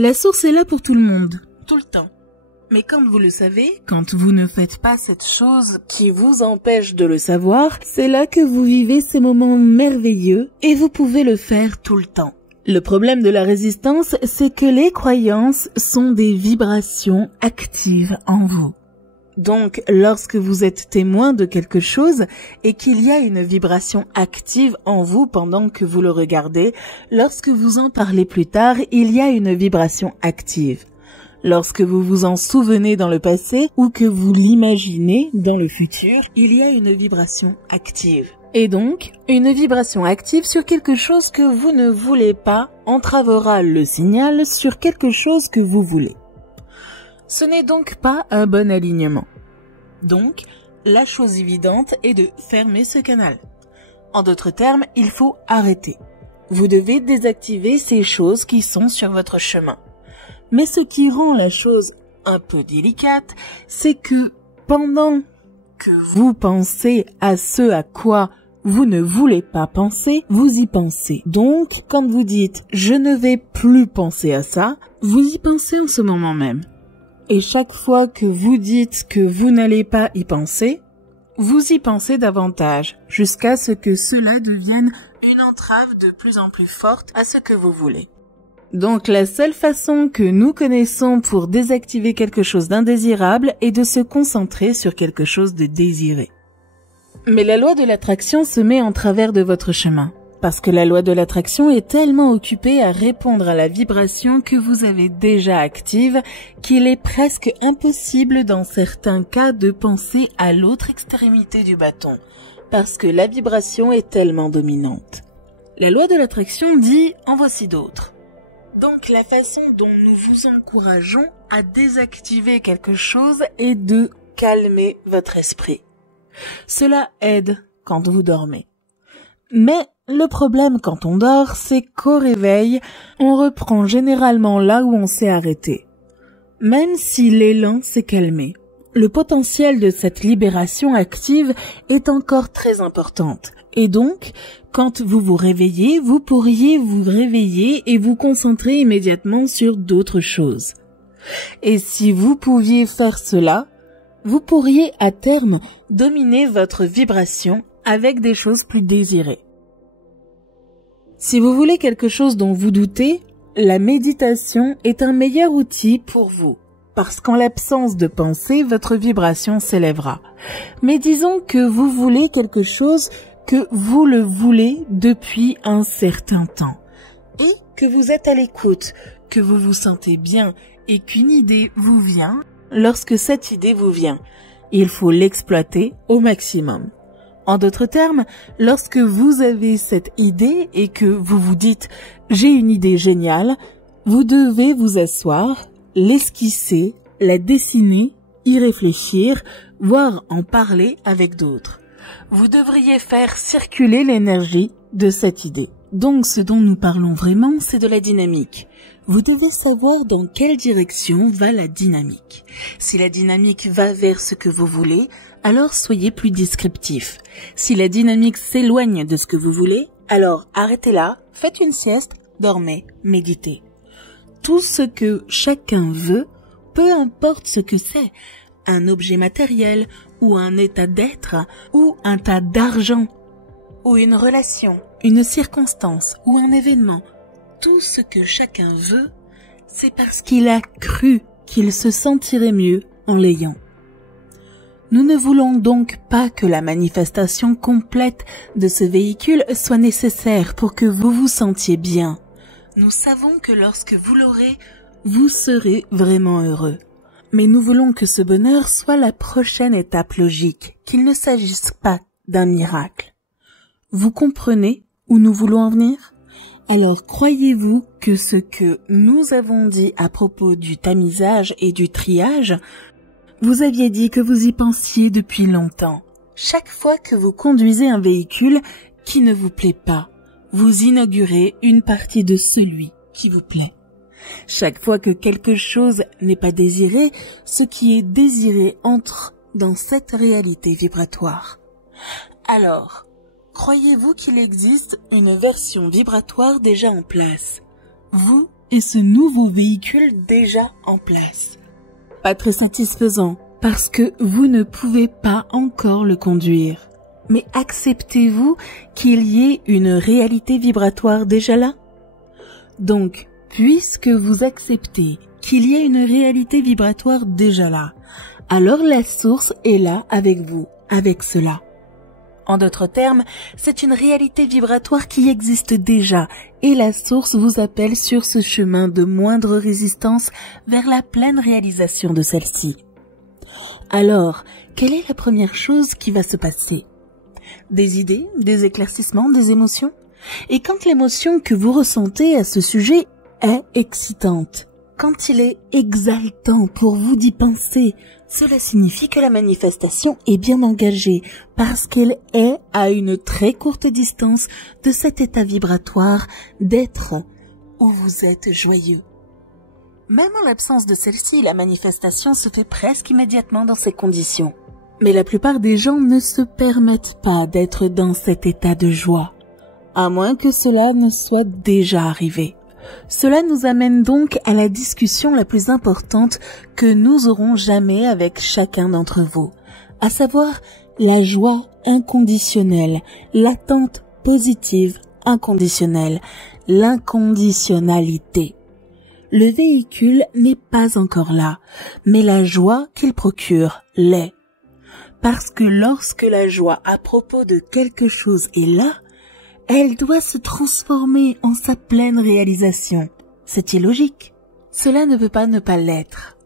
La source est là pour tout le monde, tout le temps. Mais comme vous le savez, quand vous ne faites pas cette chose qui vous empêche de le savoir, c'est là que vous vivez ces moments merveilleux et vous pouvez le faire tout le temps. Le problème de la résistance, c'est que les croyances sont des vibrations actives en vous. Donc, lorsque vous êtes témoin de quelque chose et qu'il y a une vibration active en vous pendant que vous le regardez, lorsque vous en parlez plus tard, il y a une vibration active. Lorsque vous vous en souvenez dans le passé ou que vous l'imaginez dans le futur, il y a une vibration active. Et donc, une vibration active sur quelque chose que vous ne voulez pas entravera le signal sur quelque chose que vous voulez. Ce n'est donc pas un bon alignement. Donc, la chose évidente est de fermer ce canal. En d'autres termes, il faut arrêter. Vous devez désactiver ces choses qui sont sur votre chemin. Mais ce qui rend la chose un peu délicate, c'est que pendant que vous pensez à ce à quoi vous ne voulez pas penser, vous y pensez. Donc, quand vous dites « je ne vais plus penser à ça », vous y pensez en ce moment même. Et chaque fois que vous dites que vous n'allez pas y penser, vous y pensez davantage, jusqu'à ce que cela devienne une entrave de plus en plus forte à ce que vous voulez. Donc la seule façon que nous connaissons pour désactiver quelque chose d'indésirable est de se concentrer sur quelque chose de désiré. Mais la loi de l'attraction se met en travers de votre chemin, parce que la loi de l'attraction est tellement occupée à répondre à la vibration que vous avez déjà active qu'il est presque impossible dans certains cas de penser à l'autre extrémité du bâton, parce que la vibration est tellement dominante. La loi de l'attraction dit « en voici d'autres ». Donc la façon dont nous vous encourageons à désactiver quelque chose est de calmer votre esprit. Cela aide quand vous dormez. Mais le problème quand on dort, c'est qu'au réveil, on reprend généralement là où on s'est arrêté. Même si l'élan s'est calmé, le potentiel de cette libération active est encore très importante. Et donc, quand vous vous réveillez, vous pourriez vous réveiller et vous concentrer immédiatement sur d'autres choses. Et si vous pouviez faire cela, vous pourriez à terme dominer votre vibration avec des choses plus désirées. Si vous voulez quelque chose dont vous doutez, la méditation est un meilleur outil pour vous. Parce qu'en l'absence de pensée, votre vibration s'élèvera. Mais disons que vous voulez quelque chose que vous le voulez depuis un certain temps et que vous êtes à l'écoute, que vous vous sentez bien et qu'une idée vous vient. Lorsque cette idée vous vient, il faut l'exploiter au maximum. En d'autres termes, lorsque vous avez cette idée et que vous vous dites « j'ai une idée géniale », vous devez vous asseoir, l'esquisser, la dessiner, y réfléchir, voire en parler avec d'autres. Vous devriez faire circuler l'énergie de cette idée. Donc ce dont nous parlons vraiment, c'est de la dynamique. Vous devez savoir dans quelle direction va la dynamique. Si la dynamique va vers ce que vous voulez, alors soyez plus descriptif. Si la dynamique s'éloigne de ce que vous voulez, alors arrêtez là, faites une sieste, dormez, méditez. Tout ce que chacun veut, peu importe ce que c'est, un objet matériel ou un état d'être ou un tas d'argent ou une relation, une circonstance ou un événement, tout ce que chacun veut, c'est parce qu'il a cru qu'il se sentirait mieux en l'ayant. Nous ne voulons donc pas que la manifestation complète de ce véhicule soit nécessaire pour que vous vous sentiez bien. Nous savons que lorsque vous l'aurez, vous serez vraiment heureux. Mais nous voulons que ce bonheur soit la prochaine étape logique, qu'il ne s'agisse pas d'un miracle. Vous comprenez où nous voulons en venir? Alors croyez-vous que ce que nous avons dit à propos du tamisage et du triage, vous aviez dit que vous y pensiez depuis longtemps. Chaque fois que vous conduisez un véhicule qui ne vous plaît pas, vous inaugurez une partie de celui qui vous plaît. Chaque fois que quelque chose n'est pas désiré, ce qui est désiré entre dans cette réalité vibratoire. Alors, croyez-vous qu'il existe une version vibratoire déjà en place? Vous et ce nouveau véhicule déjà en place. Pas très satisfaisant parce que vous ne pouvez pas encore le conduire. Mais acceptez-vous qu'il y ait une réalité vibratoire déjà là? Donc, puisque vous acceptez qu'il y ait une réalité vibratoire déjà là, alors la source est là avec vous, avec cela. En d'autres termes, c'est une réalité vibratoire qui existe déjà et la source vous appelle sur ce chemin de moindre résistance vers la pleine réalisation de celle-ci. Alors, quelle est la première chose qui va se passer? Des idées, des éclaircissements, des émotions? Et quand l'émotion que vous ressentez à ce sujet est excitante, quand il est exaltant pour vous d'y penser, cela signifie que la manifestation est bien engagée parce qu'elle est à une très courte distance de cet état vibratoire d'être où vous êtes joyeux. Même en l'absence de celle-ci, la manifestation se fait presque immédiatement dans ces conditions. Mais la plupart des gens ne se permettent pas d'être dans cet état de joie, à moins que cela ne soit déjà arrivé. Cela nous amène donc à la discussion la plus importante que nous aurons jamais avec chacun d'entre vous, à savoir la joie inconditionnelle, l'attente positive inconditionnelle, l'inconditionnalité. Le véhicule n'est pas encore là, mais la joie qu'il procure l'est. Parce que lorsque la joie à propos de quelque chose est là, elle doit se transformer en sa pleine réalisation. C'est illogique. Cela ne peut pas ne pas l'être.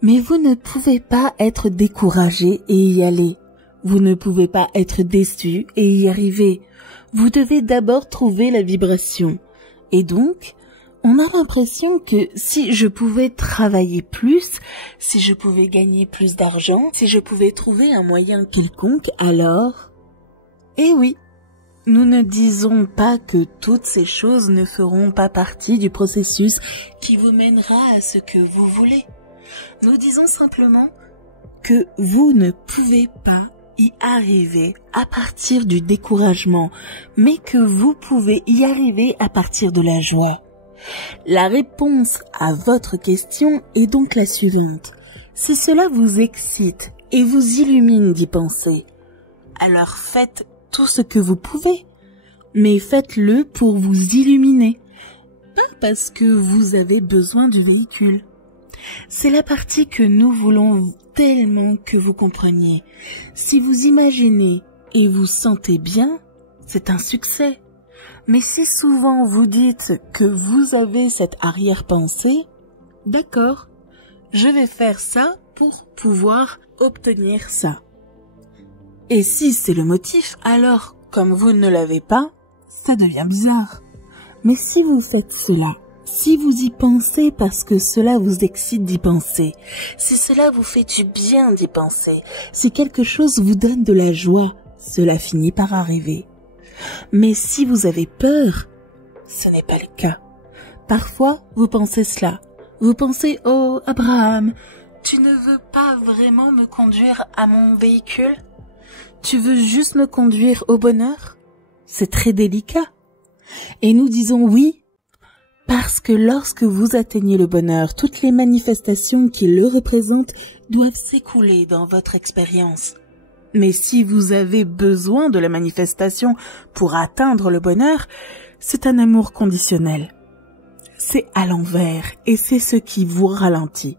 Mais vous ne pouvez pas être découragé et y aller. Vous ne pouvez pas être déçu et y arriver. Vous devez d'abord trouver la vibration. Et donc, on a l'impression que si je pouvais travailler plus, si je pouvais gagner plus d'argent, si je pouvais trouver un moyen quelconque, alors... Eh oui, nous ne disons pas que toutes ces choses ne feront pas partie du processus qui vous mènera à ce que vous voulez. Nous disons simplement que vous ne pouvez pas y arriver à partir du découragement, mais que vous pouvez y arriver à partir de la joie. La réponse à votre question est donc la suivante. Si cela vous excite et vous illumine d'y penser, alors faites tout ce que vous pouvez, mais faites-le pour vous illuminer, pas parce que vous avez besoin du véhicule. C'est la partie que nous voulons tellement que vous compreniez. Si vous imaginez et vous sentez bien, c'est un succès. Mais si souvent vous dites que vous avez cette arrière-pensée, d'accord, je vais faire ça pour pouvoir obtenir ça. Et si c'est le motif, alors, comme vous ne l'avez pas, ça devient bizarre. Mais si vous faites cela, si vous y pensez parce que cela vous excite d'y penser, si cela vous fait du bien d'y penser, si quelque chose vous donne de la joie, cela finit par arriver. Mais si vous avez peur, ce n'est pas le cas. Parfois, vous pensez cela. Vous pensez, oh, Abraham, tu ne veux pas vraiment me conduire à mon véhicule? Tu veux juste me conduire au bonheur? C'est très délicat. Et nous disons oui, parce que lorsque vous atteignez le bonheur, toutes les manifestations qui le représentent doivent s'écouler dans votre expérience. Mais si vous avez besoin de la manifestation pour atteindre le bonheur, c'est un amour conditionnel. C'est à l'envers et c'est ce qui vous ralentit.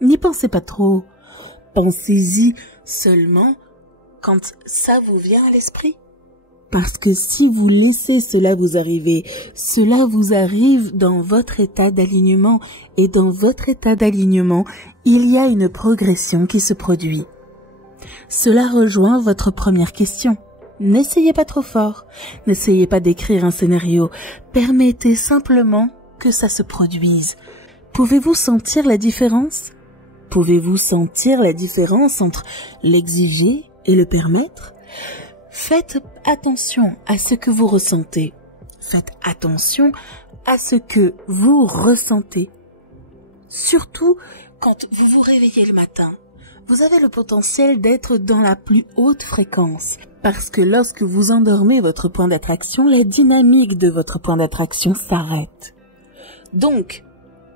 N'y pensez pas trop. Pensez-y seulement quand ça vous vient à l'esprit. Parce que si vous laissez cela vous arriver, cela vous arrive dans votre état d'alignement et dans votre état d'alignement, il y a une progression qui se produit. Cela rejoint votre première question. N'essayez pas trop fort, n'essayez pas d'écrire un scénario, permettez simplement que ça se produise. Pouvez-vous sentir la différence? Pouvez-vous sentir la différence entre l'exiger et le permettre? Faites attention à ce que vous ressentez. Faites attention à ce que vous ressentez. Surtout quand vous vous réveillez le matin. Vous avez le potentiel d'être dans la plus haute fréquence. Parce que lorsque vous endormez votre point d'attraction, la dynamique de votre point d'attraction s'arrête. Donc,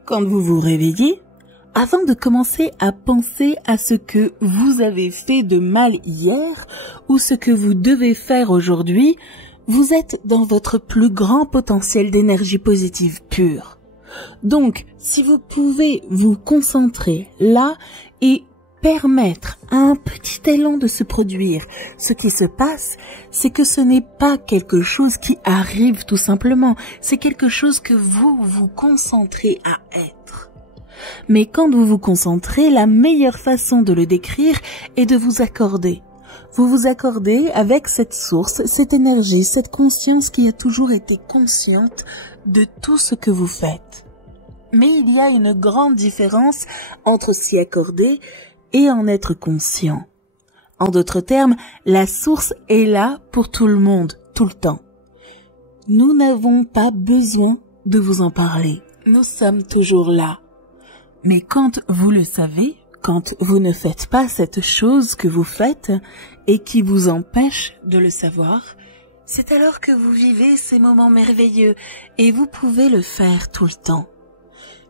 quand vous vous réveillez, avant de commencer à penser à ce que vous avez fait de mal hier ou ce que vous devez faire aujourd'hui, vous êtes dans votre plus grand potentiel d'énergie positive pure. Donc, si vous pouvez vous concentrer là et permettre à un petit élan de se produire, ce qui se passe, c'est que ce n'est pas quelque chose qui arrive tout simplement, c'est quelque chose que vous vous concentrez à être. Mais quand vous vous concentrez, la meilleure façon de le décrire est de vous accorder. Vous vous accordez avec cette source, cette énergie, cette conscience qui a toujours été consciente de tout ce que vous faites. Mais il y a une grande différence entre s'y accorder et en être conscient. En d'autres termes, la source est là pour tout le monde, tout le temps. Nous n'avons pas besoin de vous en parler. Nous sommes toujours là. Mais quand vous le savez, quand vous ne faites pas cette chose que vous faites et qui vous empêche de le savoir, c'est alors que vous vivez ces moments merveilleux et vous pouvez le faire tout le temps.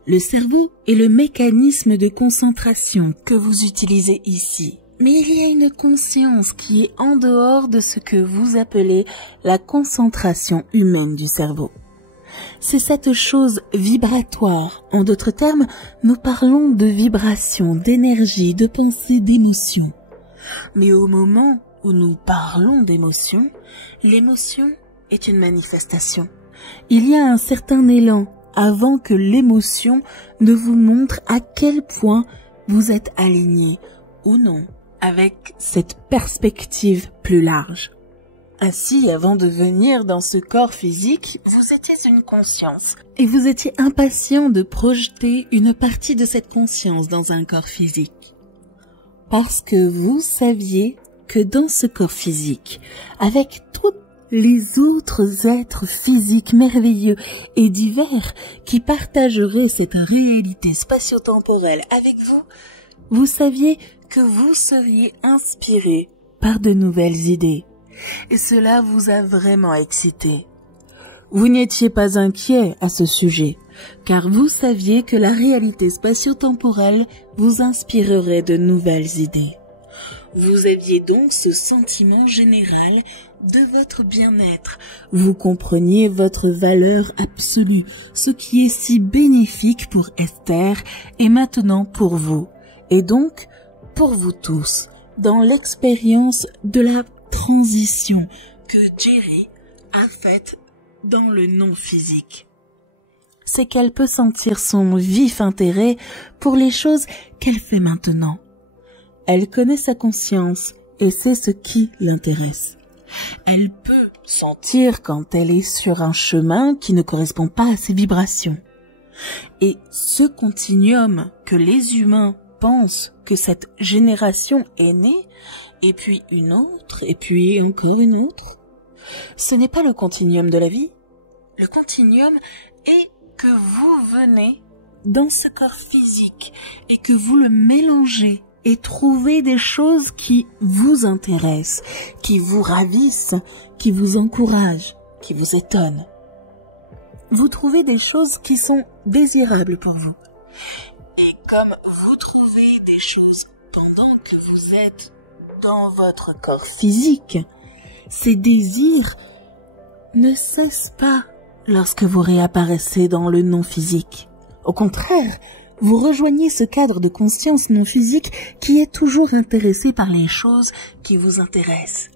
Le cerveau est le mécanisme de concentration que vous utilisez ici. Mais il y a une conscience qui est en dehors de ce que vous appelez la concentration humaine du cerveau. C'est cette chose vibratoire. En d'autres termes, nous parlons de vibration, d'énergie, de pensée, d'émotion. Mais au moment où nous parlons d'émotion, l'émotion est une manifestation. Il y a un certain élan avant que l'émotion ne vous montre à quel point vous êtes aligné ou non avec cette perspective plus large. Ainsi, avant de venir dans ce corps physique, vous étiez une conscience et vous étiez impatient de projeter une partie de cette conscience dans un corps physique. Parce que vous saviez que dans ce corps physique, avec tous les autres êtres physiques merveilleux et divers qui partageraient cette réalité spatio-temporelle avec vous, vous saviez que vous seriez inspiré par de nouvelles idées. Et cela vous a vraiment excité. Vous n'étiez pas inquiet à ce sujet, car vous saviez que la réalité spatio-temporelle vous inspirerait de nouvelles idées. Vous aviez donc ce sentiment général de votre bien-être. Vous compreniez votre valeur absolue, ce qui est si bénéfique pour Esther et maintenant pour vous, et donc pour vous tous, dans l'expérience de la transition que Jerry a faite dans le non-physique. C'est qu'elle peut sentir son vif intérêt pour les choses qu'elle fait maintenant. Elle connaît sa conscience et sait ce qui l'intéresse. Elle peut sentir quand elle est sur un chemin qui ne correspond pas à ses vibrations. Et ce continuum que les humains pensent que cette génération est née, et puis une autre, et puis encore une autre, ce n'est pas le continuum de la vie. Le continuum est que vous venez dans ce corps physique et que vous le mélangez et trouvez des choses qui vous intéressent, qui vous ravissent, qui vous encouragent, qui vous étonnent. Vous trouvez des choses qui sont désirables pour vous. Et comme vous trouvez des choses pendant que vous êtes dans votre corps physique, ces désirs ne cessent pas lorsque vous réapparaissez dans le non-physique. Au contraire, vous rejoignez ce cadre de conscience non-physique qui est toujours intéressé par les choses qui vous intéressent.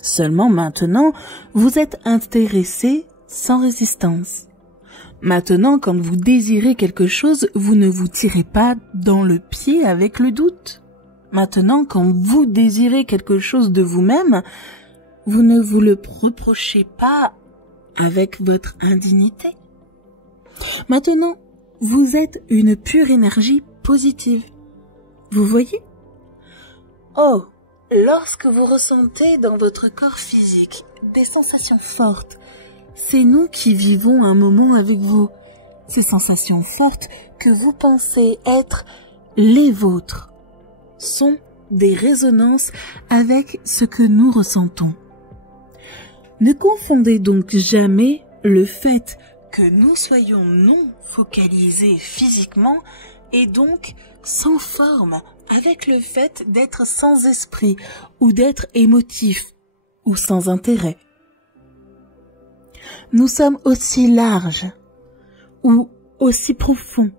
Seulement maintenant, vous êtes intéressé sans résistance. Maintenant, quand vous désirez quelque chose, vous ne vous tirez pas dans le pied avec le doute. Maintenant, quand vous désirez quelque chose de vous-même, vous ne vous le reprochez pas avec votre indignité. Maintenant, vous êtes une pure énergie positive. Vous voyez? Oh, lorsque vous ressentez dans votre corps physique des sensations fortes, c'est nous qui vivons un moment avec vous. Ces sensations fortes que vous pensez être les vôtres sont des résonances avec ce que nous ressentons. Ne confondez donc jamais le fait que nous soyons non focalisés physiquement et donc sans forme, avec le fait d'être sans esprit ou d'être émotif ou sans intérêt. Nous sommes aussi larges ou aussi profonds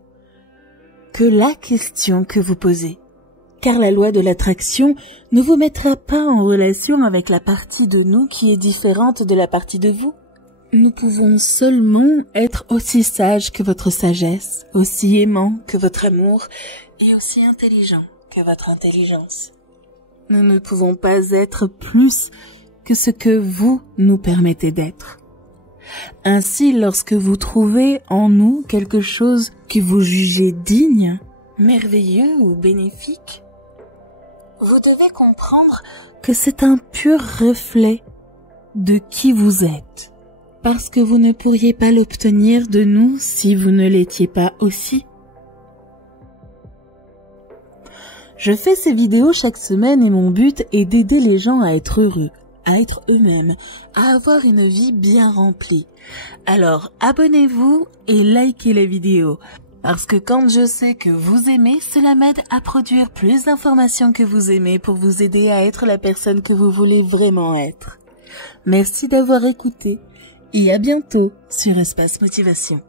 que la question que vous posez, car la loi de l'attraction ne vous mettra pas en relation avec la partie de nous qui est différente de la partie de vous. Nous pouvons seulement être aussi sages que votre sagesse, aussi aimants que votre amour et aussi intelligents que votre intelligence. Nous ne pouvons pas être plus que ce que vous nous permettez d'être. Ainsi, lorsque vous trouvez en nous quelque chose que vous jugez digne, merveilleux ou bénéfique, vous devez comprendre que c'est un pur reflet de qui vous êtes, parce que vous ne pourriez pas l'obtenir de nous si vous ne l'étiez pas aussi. Je fais ces vidéos chaque semaine et mon but est d'aider les gens à être heureux, à être eux-mêmes, à avoir une vie bien remplie. Alors, abonnez-vous et likez la vidéo. Parce que quand je sais que vous aimez, cela m'aide à produire plus d'informations que vous aimez pour vous aider à être la personne que vous voulez vraiment être. Merci d'avoir écouté et à bientôt sur Espace Motivation.